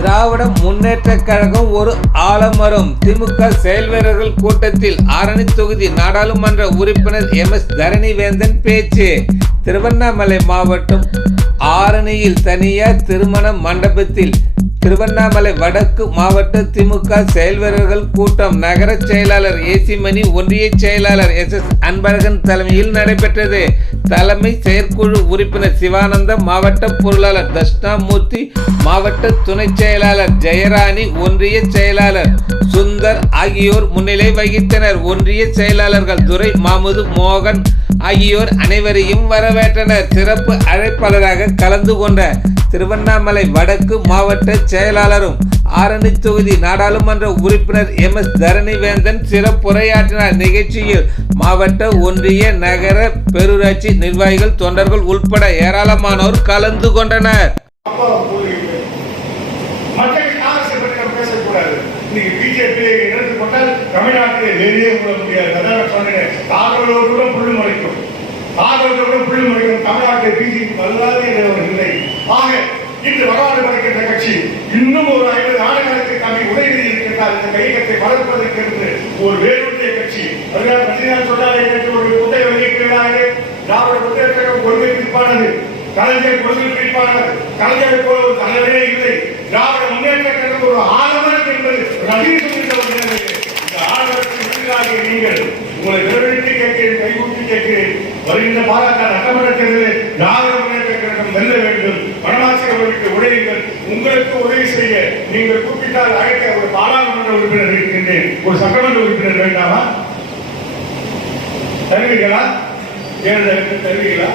திராவிட முன்னேற்ற கழகம் ஒரு ஆலமரம். திமுக செயல் வீரர்கள் கூட்டத்தில் ஆரணி தொகுதி நாடாளுமன்ற உறுப்பினர் எம். எஸ். தரணிவேந்தன் பேச்சு. திருவண்ணாமலை மாவட்டம் ஆரணியில் தனியார் திருமண மண்டபத்தில் திருவண்ணாமலை வடக்கு மாவட்ட திமுக செயல் வீரர்கள் கூட்டம். நகர செயலாளர் ஏசிமணி ஒன்றிய செயலாளர் எஸ். எஸ். அன்பழகன் தலைமையில் நடைபெற்றது. தலைமை செயற்குழு உறுப்பினர் சிவானந்தம் மாவட்ட பொருளாளர் தட்சிணாமூர்த்தி மாவட்ட துணை செயலாளர் ஜெயராணி ஒன்றிய செயலாளர் சுந்தர் ஆகியோர் முன்னிலை வகித்தனர். ஒன்றிய செயலாளர்கள் துரை மாமுது மோகன் ஆகியோர் அனைவரையும் வரவேற்றனர். சிறப்பு அழைப்பாளராக கலந்து கொண்ட திருவண்ணாமலை வடக்கு மாவட்ட செயலாளரும் ஆரணி தொகுதி நாடாளுமன்ற உறுப்பினர் எம் எஸ் தரணிவேந்தன் சிறப்புரையாற்றினார். நிகழ்ச்சியில் மாவட்ட ஒன்றிய நகர பெருராட்சி நிர்வாகிகள் தொண்டர்கள் உள்பட ஏராளமானோர் கலந்து கொண்டனர். தமிழ்நாட்டில் பிஜேபி வல்லாத இல்லை ஆக இன்று வரலாறு படைக்கின்ற கட்சி இன்னும் ஒரு ஐம்பது ஆண்டுகளுக்கு தம்மை உதவி இருக்கின்றார் இந்த கையகத்தை வளர்ப்பதற்கு ஒரு வேறுடைய கட்சி. அதனால் திராவிட முன்னேற்ற கழகம் கொள்கை பிடிப்பானது கலைஞர் கொள்கை பிடிப்பானவர் கலைஞர் போல ஒரு தலைவரே இல்லை. திராவிட முன்னேற்ற கழகம் ஒரு ஆலமரம் என்பது ரஜினி சொல்கின்ற ஒரு இந்த ஆலமரத்தின் விருதாகிய நீங்கள் உங்களை விரவிட்டு கேட்கிறேன் கைகூட்டி கேட்கிறேன். வருகின்ற பாராட்ட சட்டமன்ற தேர்தலில் திராவிட முன்னேற்ற கழகம் வெல்ல வேண்டும். வனவாசி அவர்களுக்கு உழையுங்கள் உங்களுக்கு உதவி செய்ய நீங்கள் கூப்பிட்டால் அழைக்க ஒரு பாராளுமன்ற உறுப்பினர் இருக்கின்றேன். ஒரு சட்டமன்ற உறுப்பினர் வேண்டாமா? தருவீங்களா தேர்தலுக்கு தருவீங்களா